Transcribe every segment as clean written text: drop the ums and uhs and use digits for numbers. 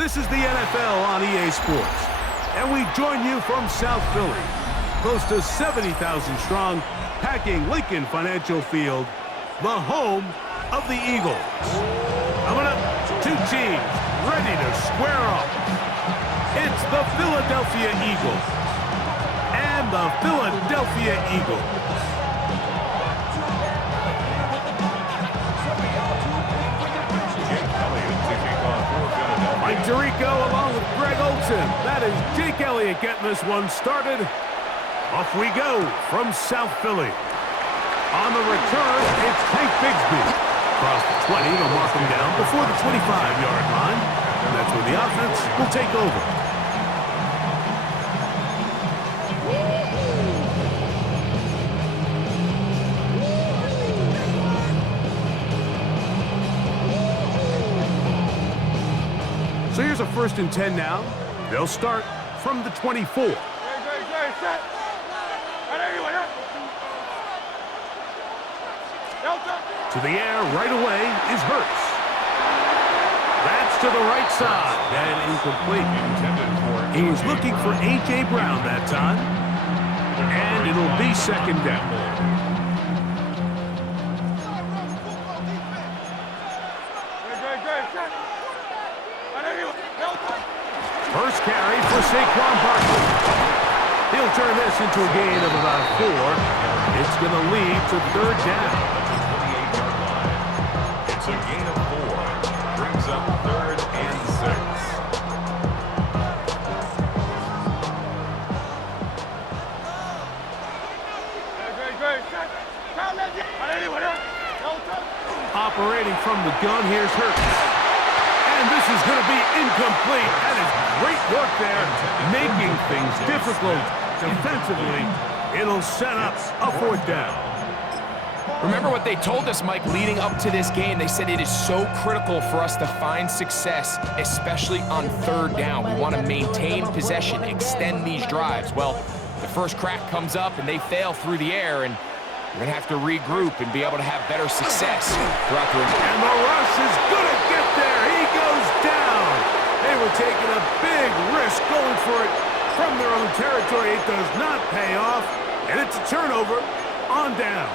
This is the NFL on EA Sports, and we join you from South Philly, close to 70,000 strong, packing Lincoln Financial Field, the home of the Eagles. Coming up, two teams ready to square up. It's the Philadelphia Eagles and the Philadelphia Eagles. Mike Tirico along with Greg Olson. That is Jake Elliott getting this one started. Off we go from South Philly. On the return, it's Tank Bigsby. Across the 20, they'll mark him down before the 25-yard line. And that's where the offense will take over. So here's a 1st and 10 now. They'll start from the 24. To the air right away is Hurts. That's to the right side and incomplete. He was looking for A.J. Brown that time. And it'll be 2nd down. First carry for Saquon Barkley. He'll turn this into a gain of about 4. It's going to lead to 3rd down. It's a gain of 4. Brings up 3rd and 6. Operating from the gun, here's Hurts. And this is going to be incomplete. That is great work there, making things difficult defensively. It'll set up a 4th down. Remember what they told us, Mike, leading up to this game. They said it is so critical for us to find success, especially on 3rd down. We want to maintain possession, extend these drives. Well, the first crack comes up and they fail through the air, and we're going to have to regroup and be able to have better success throughout the game. And the rush is going to get there. He goes down. They were taking a big risk going for it from their own territory. It does not pay off, and it's a turnover on down.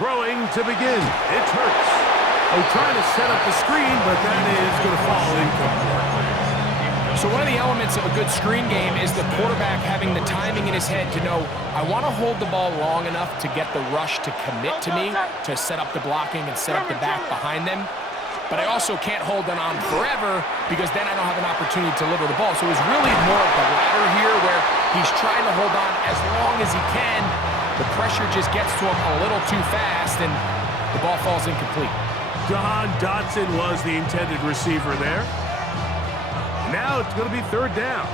Throwing to begin, it's Hurts. Oh, trying to set up the screen, but that is going to fall incomplete. So one of the elements of a good screen game is the quarterback having the timing in his head to know, I want to hold the ball long enough to get the rush to commit to me, to set up the blocking and set up the back behind them. But I also can't hold them on forever because then I don't have an opportunity to deliver the ball. So it was really more of the latter here where he's trying to hold on as long as he can. The pressure just gets to him a little too fast, and the ball falls incomplete. Jahan Dotson was the intended receiver there. Now it's going to be 3rd down.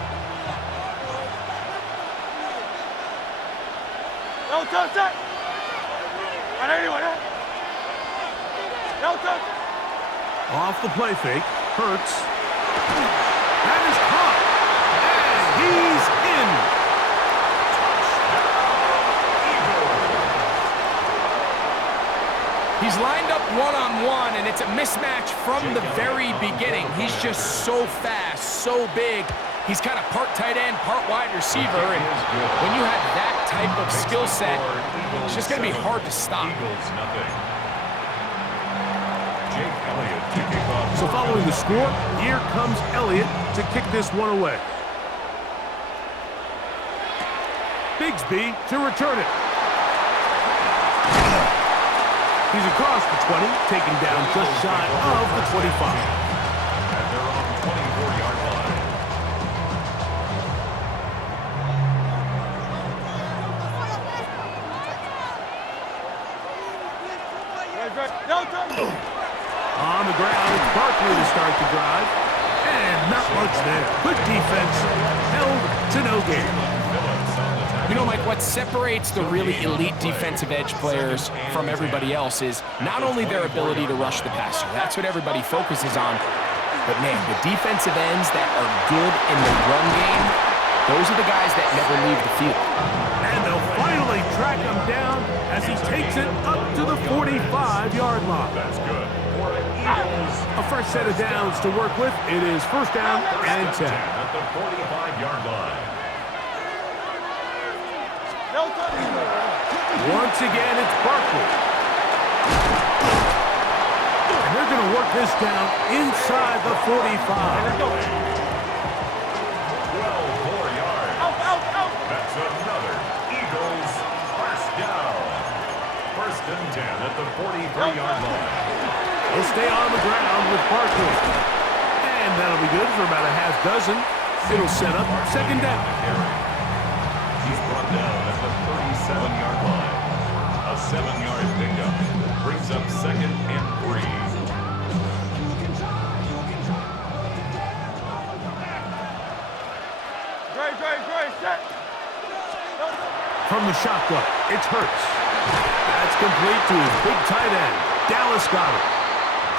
Off the play fake, Hurts. That is caught, and he's in. He's lined up one-on-one, and it's a mismatch from the very beginning. He's just so fast, so big. He's kind of part tight end, part wide receiver, and when you have that type of skill set, it's just going to be hard to stop. So following the score, here comes Elliott to kick this one away. Bigsby to return it. He's across the 20, taken down just shy of the 25. At their own 24-yard line. On the ground, it's Barkley to start the drive. And not much there. Good defense, held to no gain. You know, Mike, what separates the really elite defensive edge players from everybody else is not only their ability to rush the passer. That's what everybody focuses on. But, man, the defensive ends that are good in the run game, those are the guys that never leave the field. And they'll finally track him down as he takes it up to the 45-yard line. That's good. For an Eagles. A fresh set of downs to work with. It is first down and 10. At the 45-yard line. Once again, it's Barkley. And they're going to work this down inside the 45. 12 more yards. That's another Eagles first down. First and 10 at the 43-yard line. He'll stay on the ground with Barkley. And that'll be good for about a half dozen. It'll set up second down. He's brought down at the 37-yard line. A 7-yard pickup brings up second and 3. From the shotgun, it's Hurts. That's complete to his big tight end, Dallas Goedert.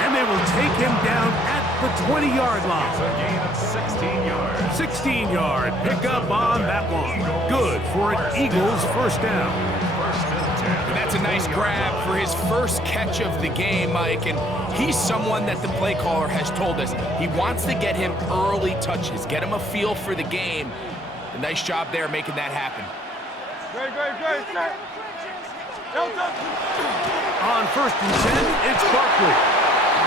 And they will take him down at the 20-yard line. It's a gain of 16 yards. 16-yard pickup on that one. Good for an Eagles first down. First and 10. And that's a nice grab for his first catch of the game, Mike. And he's someone that the play caller has told us he wants to get him early touches, get him a feel for the game. A nice job there making that happen. On first and 10, it's Barkley.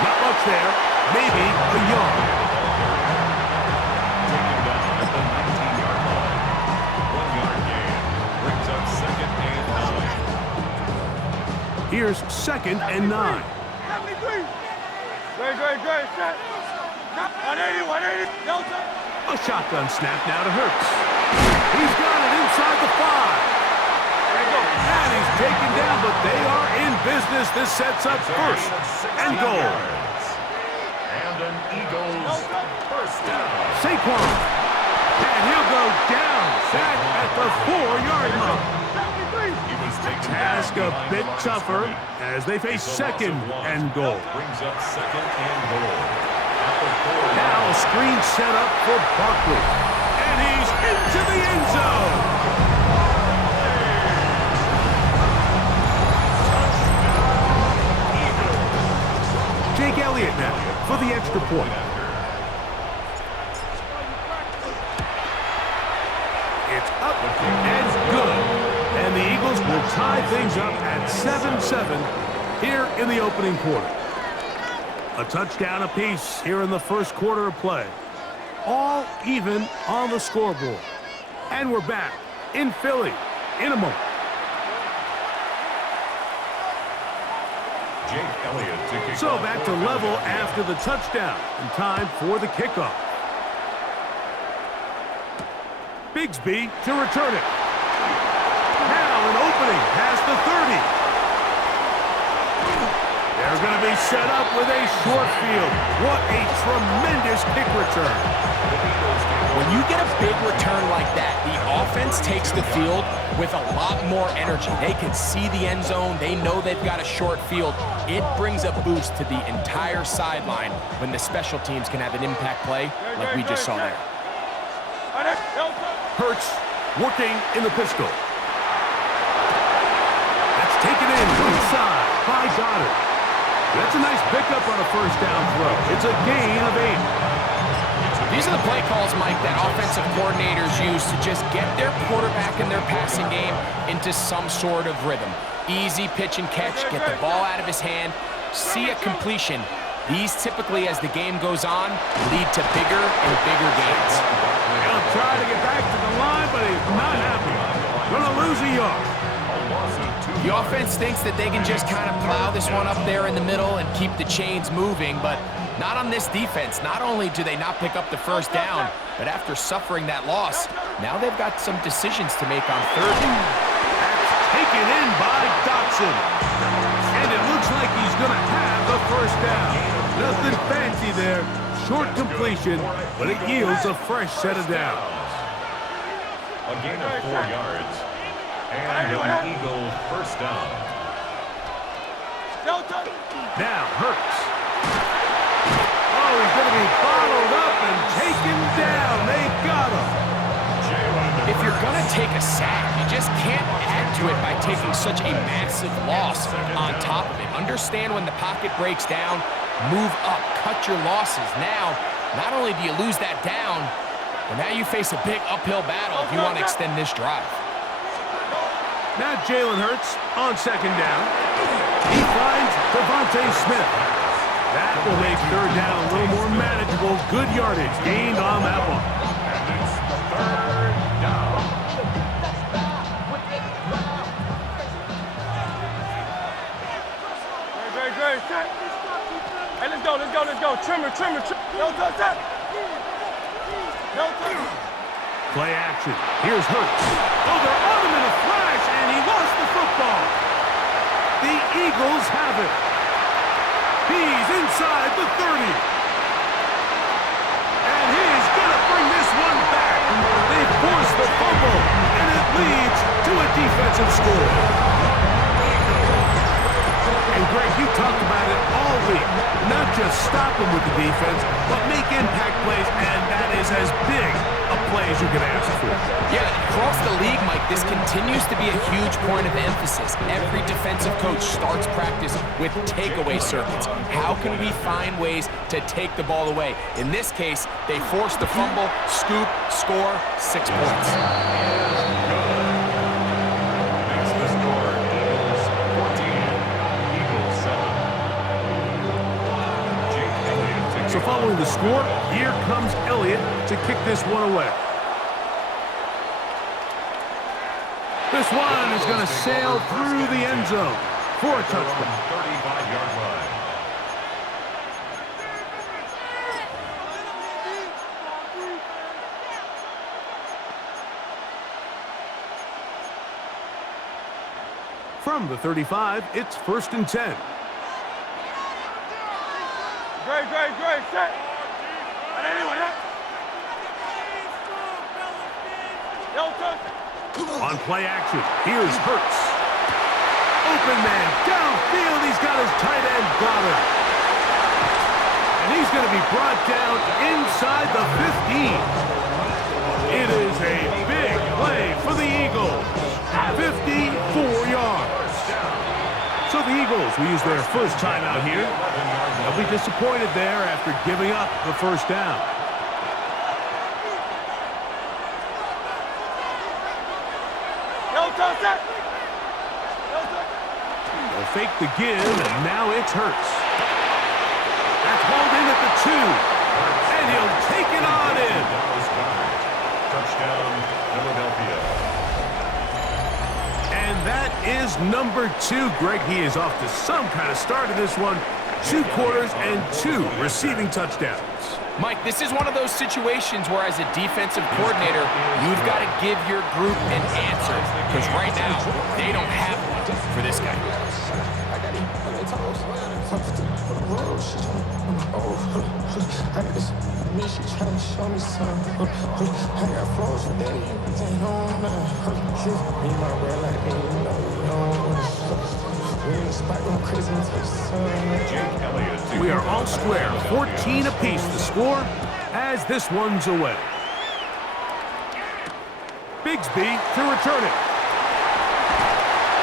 Not much there, maybe a yard. Taken down at the 19-yard line. 1-yard gain brings up second and 9. Here's second and 9. A shotgun snap now to Hurts. He's got it inside the 5. And he's taken down, but they are in business. This sets up first and goal. And an Eagles first down. Saquon. And he'll go down back at the 4-yard line. He was taken Task down a behind bit the line of tougher scrimmage. as they face It's a loss second of 1. and goal. Brings up second and goal. At the 4-yard Now a line. screen set up for Barkley. And he's into the end zone. Jake Elliott now for the extra point. It's up and good. And the Eagles will tie things up at 7-7 here in the opening quarter. A touchdown apiece here in the first quarter of play. All even on the scoreboard. And we're back in Philly in a moment. Jake Elliott to kick So off back to for level Philadelphia. after the touchdown. And time for the kickoff. Bigsby to return it. Now an opening past the 30. They're going to be set up with a short field. What a tremendous kick return. When you get a big return like that, the offense takes the field with a lot more energy. They can see the end zone. They know they've got a short field. It brings a boost to the entire sideline when the special teams can have an impact play like we just saw there. Hurts working in the pistol. That's taken in right side by Goddard. That's a nice pickup on a first down throw. It's a gain of 8. These are the play calls, Mike, that offensive coordinators use to just get their quarterback and their passing game into some sort of rhythm. Easy pitch and catch, get the ball out of his hand, see a completion. These typically, as the game goes on, lead to bigger and bigger gains. He'll try to get back to the line, but he's not happy. Gonna lose a yard. The offense thinks that they can just kind of plow this one up there in the middle and keep the chains moving, but not on this defense. Not only do they not pick up the first down, but after suffering that loss, now they've got some decisions to make on third down. That's taken in by Dotson. And it looks like he's going to have the first down. Nothing fancy there. Short completion, but it yields a fresh set of downs. A gain of 4 yards. And an Eagle first down. Now Hurts. Oh, he's going to be by take a sack. You just can't add to it by taking such a massive loss on top of it. Understand when the pocket breaks down, move up, cut your losses. Now, not only do you lose that down, but now you face a big uphill battle if you want to extend this drive. Now Jalen Hurts on second down. He finds Devontae Smith. That will make third down a little more manageable. Good yardage gained on that one. And it's third down. Great. Hey, let's go. Trimmer. No touch that. No touch. Play action. Here's Hurts. Oh, they're on him in a flash, and he lost the football. The Eagles have it. He's inside the 30. And he's going to bring this one back. They force the fumble, and it leads to a defensive score. And Greg, you talked about it all week. Not just stop him with the defense, but make impact plays, and that is as big a play as you can ask for. Yeah, across the league, Mike, this continues to be a huge point of emphasis. Every defensive coach starts practice with takeaway circuits. How can we find ways to take the ball away? In this case, they force the fumble, scoop, score, 6 points. Makes the score Eagles 14, Eagles 7. Jake Elliott to So following the score, here comes Elliott to kick this one away. This one is going to sail through the end zone for a touchdown. 35-yard line. From the 35, it's 1st and 10. Great. Set. And anyway, no touch. On play action, here's Hurts. Open man, downfield, he's got his tight end Goddard. And he's going to be brought down inside the 15. It is a big play for the Eagles. 54 yards. So the Eagles will use their first timeout here. They'll be disappointed there after giving up the first down. They'll fake the give, and now it's Hurts. That's hauled in at the 2. And he'll take it on in. Touchdown, Philadelphia. And that is number 2. Greg, he is off to some kind of start in this one. 2 quarters and 2 receiving touchdowns. Mike, this is one of those situations where as a defensive coordinator, you've got to give your group an answer. Because right now, they don't have one for this guy. We are all square, 14 apiece the score as this one's away. Bigsby to return it.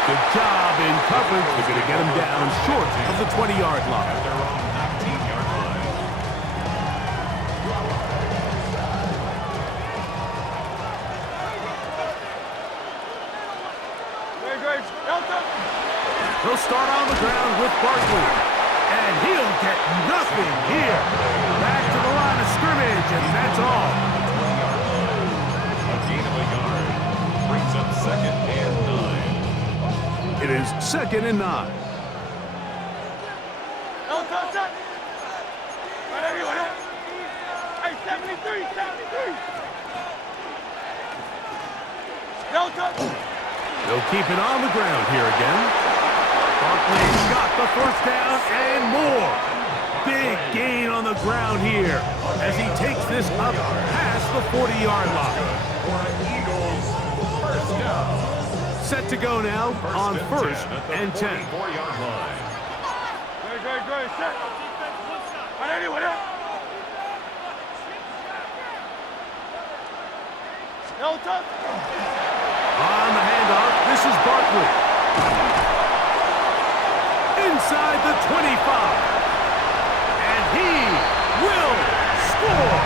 Good job in coverage. They're going to get him down short of the 20-yard line. At their own 19-yard line. Great. He'll start on the ground with Barkley. And he'll get nothing here. Back to the line of scrimmage, and that's all. A gain of a yard. Brings up 2nd and 9. It is 2nd and 9. No touch that. And anyway, hey, 73. No touch. They'll keep it on the ground here again. Barkley's got the first down and more. Big gain on the ground here as he takes this up past the 40-yard line. For Eagles, first down. Set to go now on 1st and 10. 44-yard line. Great. Set. And anyway, no touch. On the handoff, this is Barkley. Inside the 25. And he will score.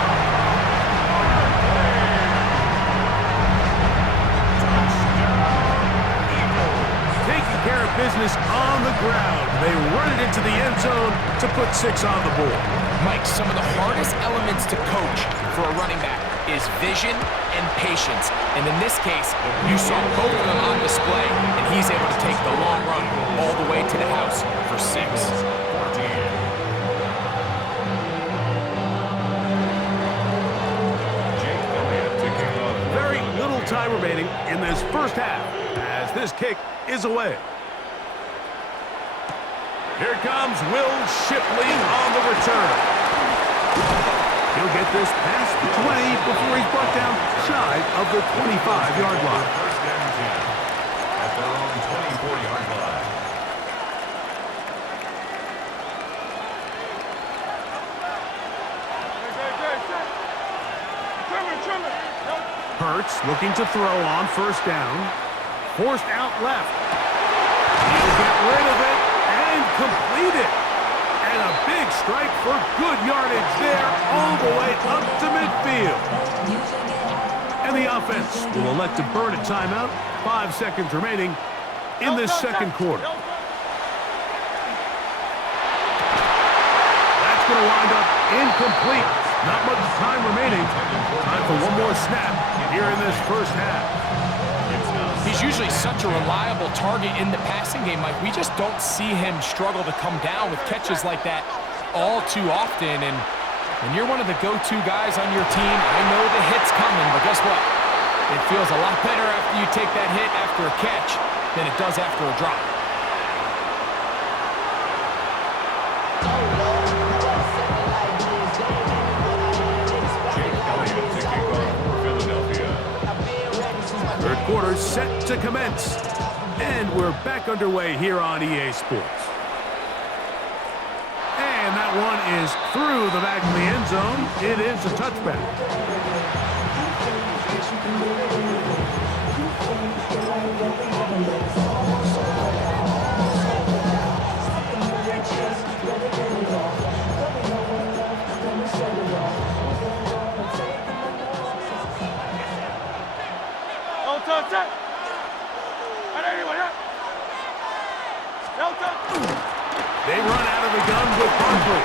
Taking care of business on the ground. They run it into the end zone to put 6 on the board. Mike, some of the hardest elements to coach for a running back is vision and patience. And in this case, you saw both of them on display, and he's able to take the long run all the way to the house for 6. Very little time remaining in this first half as this kick is away. Here comes Will Shipley on the return. He'll get this past the 20 before he's brought down shy of the 25-yard line. First and 10 at their own 24-yard line. Hurts looking to throw on first down. Forced out left. He'll get rid of it and complete it. And a big strike for good yardage there all the way up to midfield. And the offense will elect to burn a timeout. 5 seconds remaining in this second quarter. That's going to wind up incomplete. Not much time remaining. Time for one more snap here in this first half. He's usually such a reliable target in the passing game, Mike. We just don't see him struggle to come down with catches like that all too often. And when you're one of the go-to guys on your team, I know the hit's coming, but guess what? It feels a lot better after you take that hit after a catch than it does after a drop. Third quarter set to commence. And we're back underway here on EA Sports. And that one is through the back of the end zone. It is a touchback. They run out of the gun with Barkley.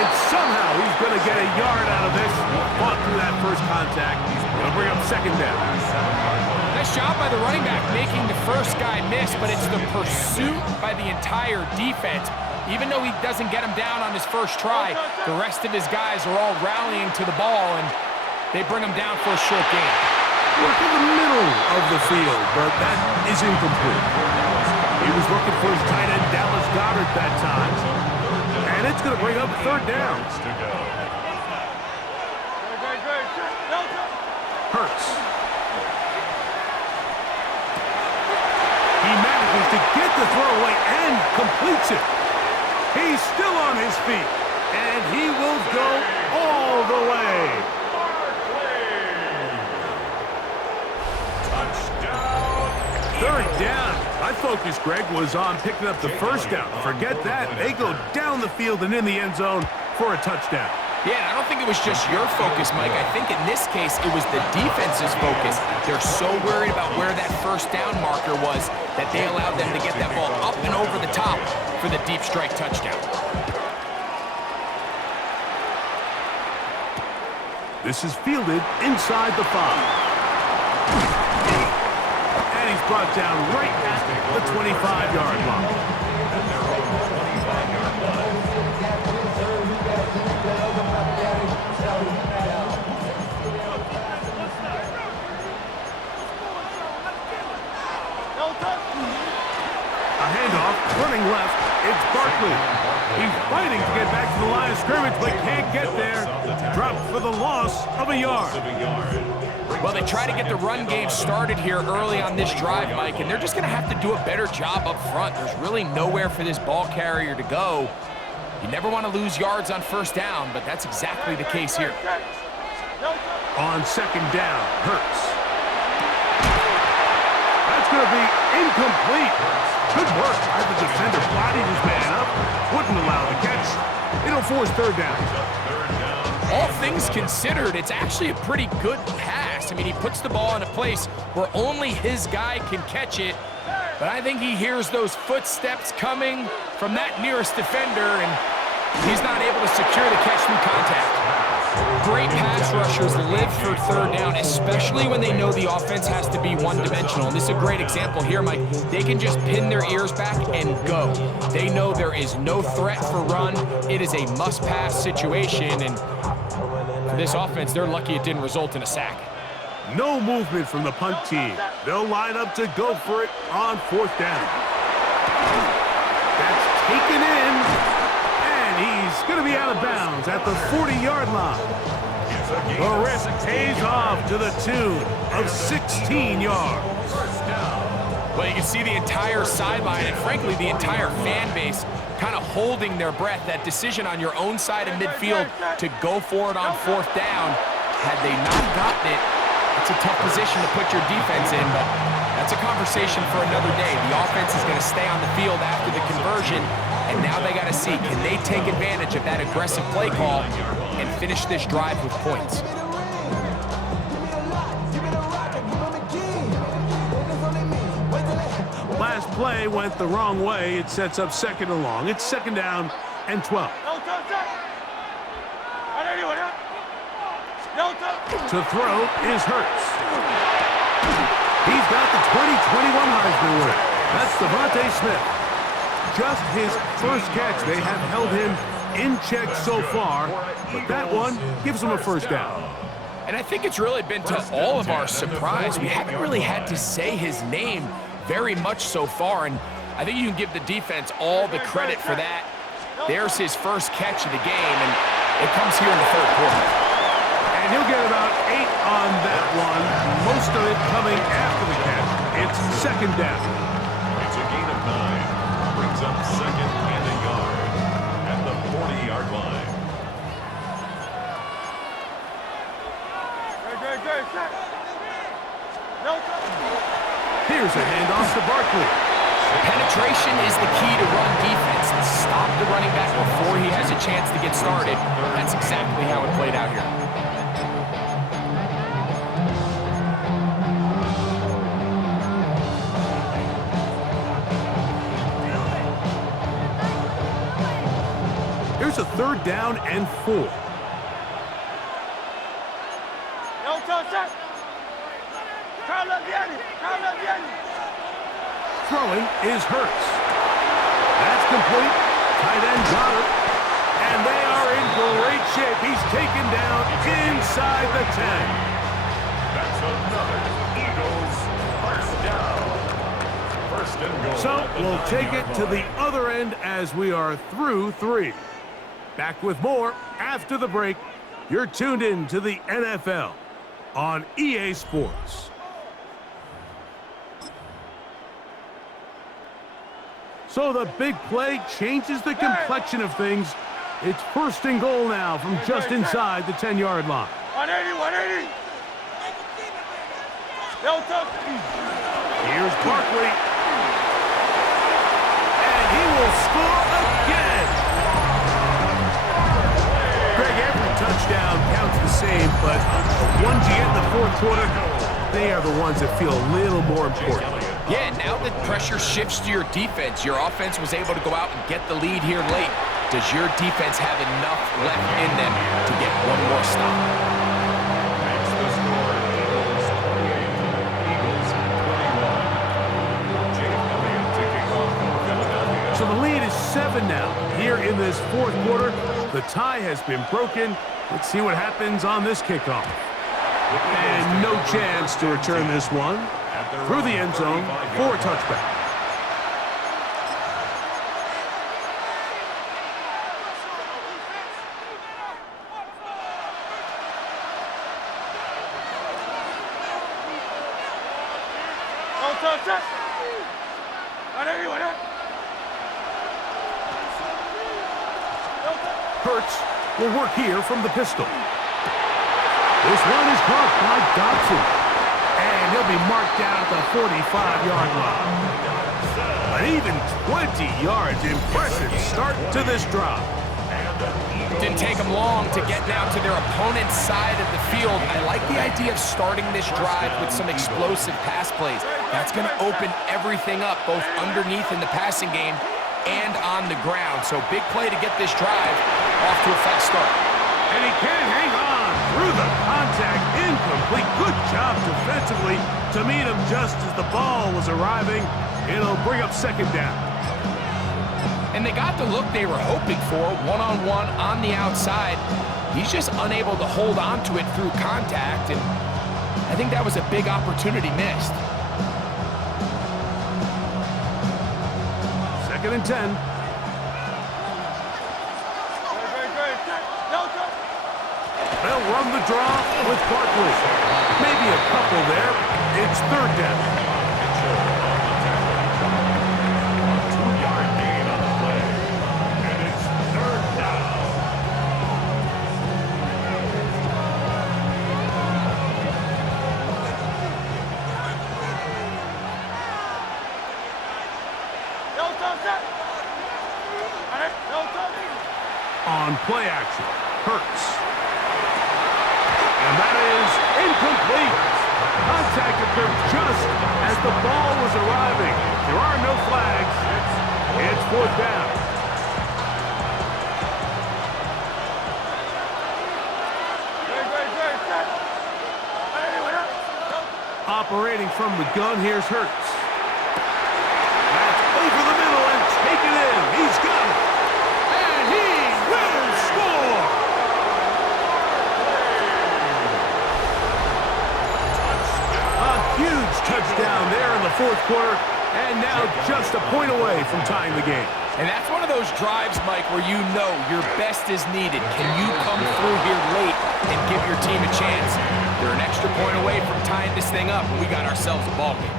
And somehow he's going to get a yard out of this. Fought through that first contact. He's going to bring up second down. Nice job by the running back making the first guy miss, but it's the pursuit by the entire defense. Even though he doesn't get him down on his first try, the rest of his guys are all rallying to the ball, and they bring him down for a short gain. Work in the middle of the field, but that is incomplete. He was looking for his tight end, Dallas Goedert, that time. And it's going to bring up third down. Hurts. He manages to get the throw away and completes it. He's still on his feet, and he will go all the way. Third down. My focus, Greg, was on picking up the first down. Forget that. They go down the field and in the end zone for a touchdown. Yeah, and I don't think it was just your focus, Mike. I think in this case, it was the defense's focus. They're so worried about where that first down marker was that they allowed them to get that ball up and over the top for the deep strike touchdown. This is fielded inside the 5. He's brought down right at the 25-yard line. A handoff, running left, it's Barkley. He's fighting to get back to the line of scrimmage, but can't get there. Dropped for the loss of a yard. Well, they try to get the run game started here early on this drive, Mike, and they're just going to have to do a better job up front. There's really nowhere for this ball carrier to go. You never want to lose yards on first down, but that's exactly the case here. On second down, Hurts. going to be incomplete. Good work by the defender. Bodied his man up. Wouldn't allow the catch. It'll force third down. All things considered, it's actually a pretty good pass. I mean, he puts the ball in a place where only his guy can catch it. But I think he hears those footsteps coming from that nearest defender, and he's not able to secure the catch through contact. Great pass rushers live for third down, especially when they know the offense has to be one-dimensional. And this is a great example here, Mike. They can just pin their ears back and go. They know there is no threat for run. It is a must-pass situation, and for this offense, they're lucky it didn't result in a sack. No movement from the punt team. They'll line up to go for it on fourth down. That's taken in, and he's going to be out of bounds at the 40-yard line. The risk pays off to the tune of 16 yards. Well, you can see the entire sideline and, frankly, the entire fan base kind of holding their breath. That decision on your own side of midfield to go for it on fourth down, had they not gotten it, it's a tough position to put your defense in, but that's a conversation for another day. The offense is going to stay on the field after the conversion, and now they got to see, can they take advantage of that aggressive play call and finish this drive with points? Last play went the wrong way. It sets up second and long. It's second down and 12. To throw is Hurts. He's got the 2021 Heisman winner. That's Devontae Smith. Just his first catch. They have held him in check so far, but that one gives him a first down. And I think it's really been to all of our surprise. We haven't really had to say his name very much so far, and I think you can give the defense all the credit for that. There's his first catch of the game, and it comes here in the third quarter. And he'll get about 8 on that one, most of it coming after the catch. It's second down. It's a gain of 9. Brings up second and a yard at the 40-yard line. Here's a handoff to Barkley. Penetration is the key to run defense. Stop the running back before he has a chance to get started. That's exactly how it played out here. Here's a third down and 4. Throwing is Hurts. That's complete. Tight end got it. And they are in great shape. He's taken down inside the 10. That's another Eagles first down. First and goal. So we'll take it to the other end as we are through 3. Back with more after the break. You're tuned in to the NFL on EA Sports. So the big play changes the complexion of things. It's first and goal now from just inside the 10-yard line. 180. Here's Barkley. And he will score again. Greg, every touchdown counts the same, but the ones you get in the fourth quarter, they are the ones that feel a little more important. Yeah, now that pressure shifts to your defense, your offense was able to go out and get the lead here late. Does your defense have enough left in them to get one more stop? That's the score. Eagles 21. Jake Elliott taking off for Philadelphia. So the lead is 7 now. Here in this fourth quarter, the tie has been broken. Let's see what happens on this kickoff. And no chance to return this one. Through the end zone for a touchback. Hurts will work here from the pistol. This one is caught by Dobson. And and he'll be marked down at the 45-yard line. An even 20 yards. Impressive start to this drive. Didn't take them long to get now to their opponent's side of the field. I like the idea of starting this drive with some explosive pass plays. That's going to open everything up, both underneath in the passing game and on the ground. So big play to get this drive off to a fast start. And he can't hang on through the contact. Incomplete. Good job defensively to meet him just as the ball was arriving. It'll bring up second down. And they got the look they were hoping for, one-on-one on the outside. He's just unable to hold on to it through contact, and I think that was a big opportunity missed. Second and 10. They'll run the draw with Barkley. Maybe a couple there. It's third down. On play action, Hurts. And that is incomplete. Contact occurred just as the ball was arriving. There are no flags. It's fourth down. Operating from the gun, here's Hurts. That's over the middle and taken in. He's got it. And he will score. A huge touchdown there in the fourth quarter, and now just a point away from tying the game. And that's one of those drives, Mike, where you know your best is needed. Can you come through here late and give your team a chance? They're an extra point away from tying this thing up, and we got ourselves a ball game.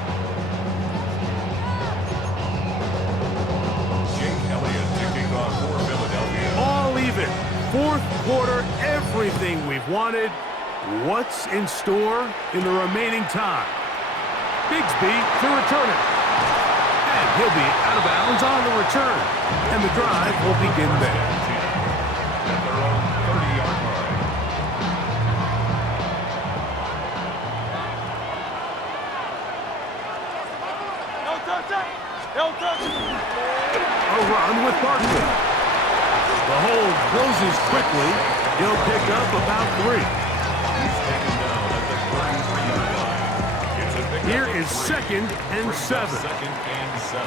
All even. Fourth quarter, everything we've wanted. What's in store in the remaining time? Bigsby to return it. And he'll be out of bounds on the return. And the drive will begin there. At their own 30-yard line. A run with Barkley. The hold closes quickly. He'll pick up about 3. He's taken down at the 33-yard line. It's a big Here is second and 7. Second and 7.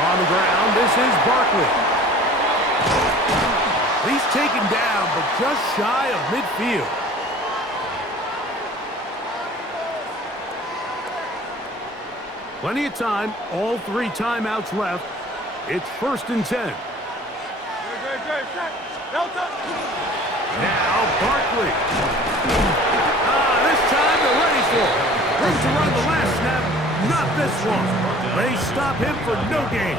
On the ground, this is Barkley. He's taken down, but just shy of midfield. Plenty of time, all 3 timeouts left. It's first and 10. Now Barkley. This time they're ready for it. Room to run the last snap, not this one. They stop him for no gain.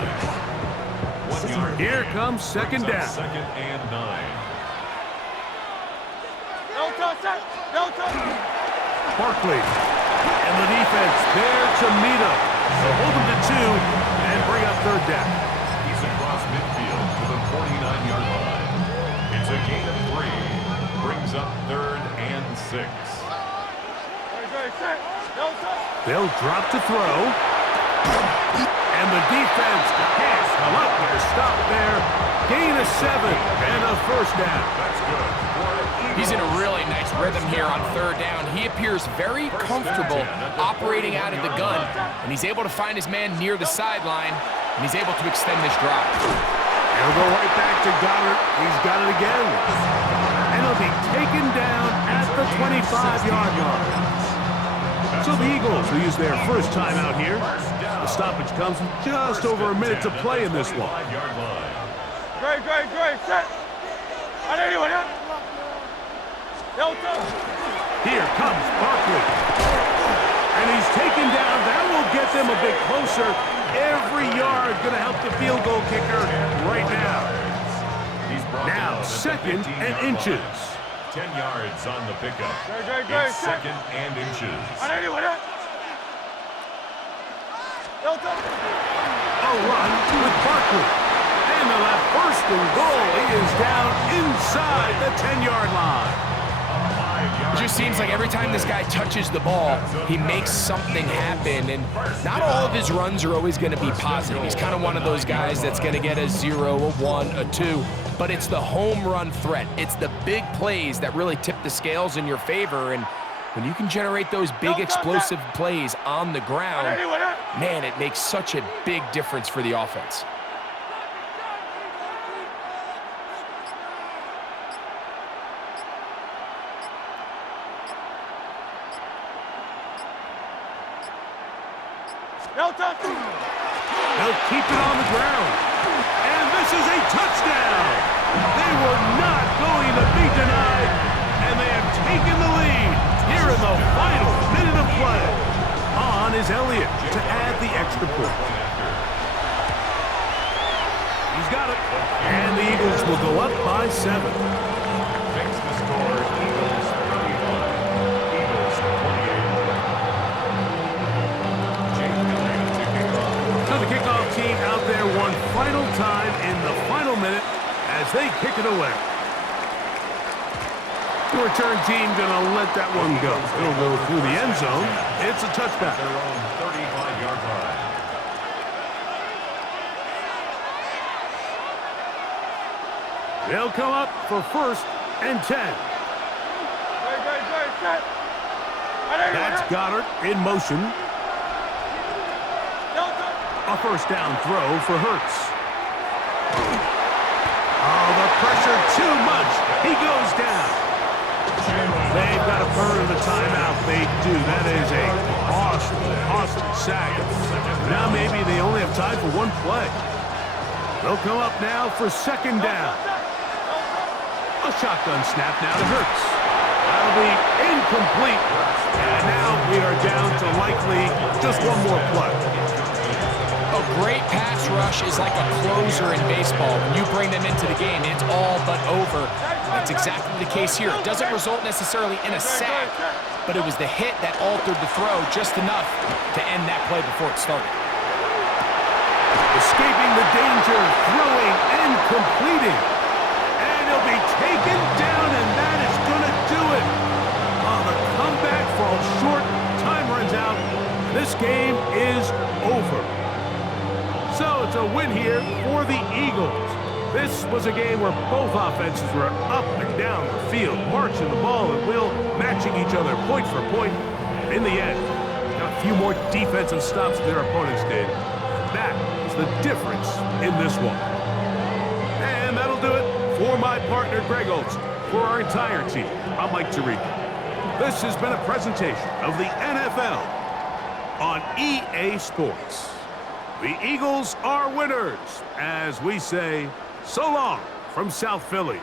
1 yard. Here comes second down. Second and 9. Barkley. And the defense there to meet him. So hold him to 2 and bring up third down. He's across midfield to the 49-yard line. It's a gain of 3. Brings up third and 6. They'll drop to throw. And the defense can't come up with a stop there. Gain of 7 and a first down. That's good. He's in a really nice rhythm here on third down. He appears very comfortable operating out of the gun, and he's able to find his man near the sideline, and he's able to extend this drive. He'll go right back to Goddard. He's got it again. And he'll be taken down at the 25-yard line. So the Eagles will use their first time out here. The stoppage comes with just over a minute to play in this one. Great. Set. Here comes Barkley. And he's taken down. That will get them a bit closer. Every yard going to help the field goal kicker right now. Now, second and inches. 10 yards on the pickup. Good. It's second and inches. A run with Barkley. And they'll have first and goal. He is down inside the 10-yard line. It just seems like every time this guy touches the ball, he makes something happen, and not all of his runs are always going to be positive. He's kind of one of those guys that's going to get a 0, a 1, a 2, but it's the home run threat. It's the big plays that really tip the scales in your favor, and when you can generate those big explosive plays on the ground, man, it makes such a big difference for the offense. They'll keep it on the ground. And this is a touchdown. They were not going to be denied, and they have taken the lead here in the final minute of play. On is Elliott to add the extra point. He's got it. And the Eagles will go up by 7. Makes the score Eagles 31. Eagles 28. So the kickoff team out there one final time in the final minute as they kick it away. The return team gonna let that one go. It'll go through the end zone. It's a touchback. Their own 35-yard line. They'll come up for first and 10. That's Goddard in motion. A first down throw for Hurts. Oh, the pressure too much. He goes down. They've got to burn the timeout. They do. That is a awesome sack. Now maybe they only have time for one play. They'll come up now for second down. A shotgun snap now to Hurts. That'll be incomplete. And now we are down to likely just one more play. A great pass rush is like a closer in baseball. When you bring them into the game, it's all but over. That's exactly the case here. It doesn't result necessarily in a sack, but it was the hit that altered the throw just enough to end that play before it started. Escaping the danger, throwing and completing. And he'll be taken down, and that is going to do it. The comeback falls short. Time runs out. This game is over. So it's a win here for the Eagles. This was a game where both offenses were up and down the field, marching the ball at will, matching each other point for point. In the end, got a few more defensive stops than their opponents did. That is the difference in this one. And that'll do it for my partner, Greg Olson. For our entire team, I'm Mike Tirico. This has been a presentation of the NFL on EA Sports. The Eagles are winners, as we say, so long from South Philly.